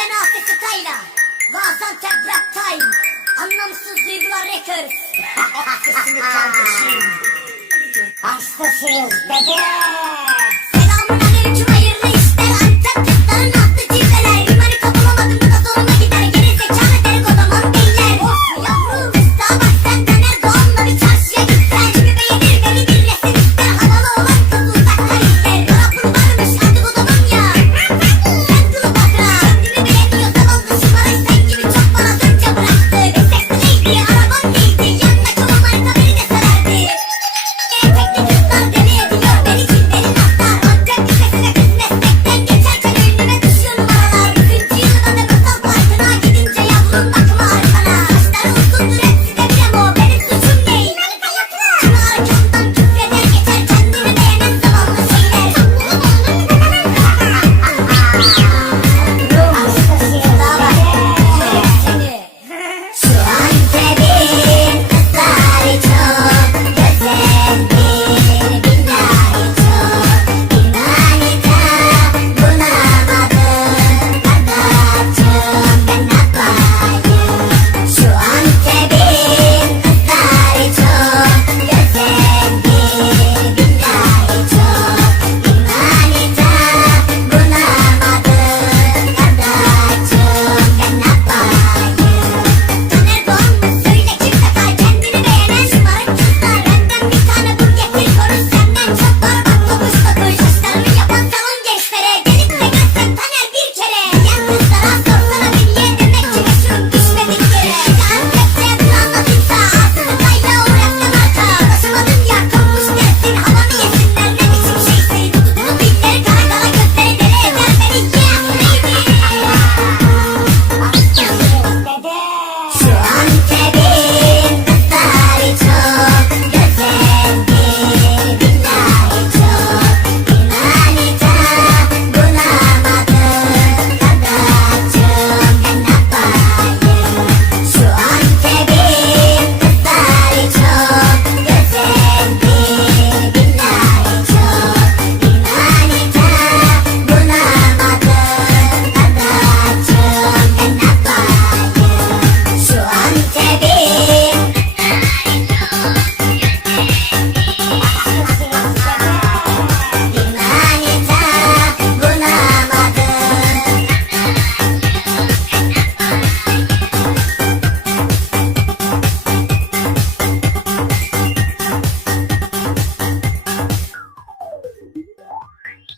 ben Asi Style'a. Gaziantep Rap Time. Anlamsız duygular records. Haklısınız kardeşim. Hastasıyız bebe.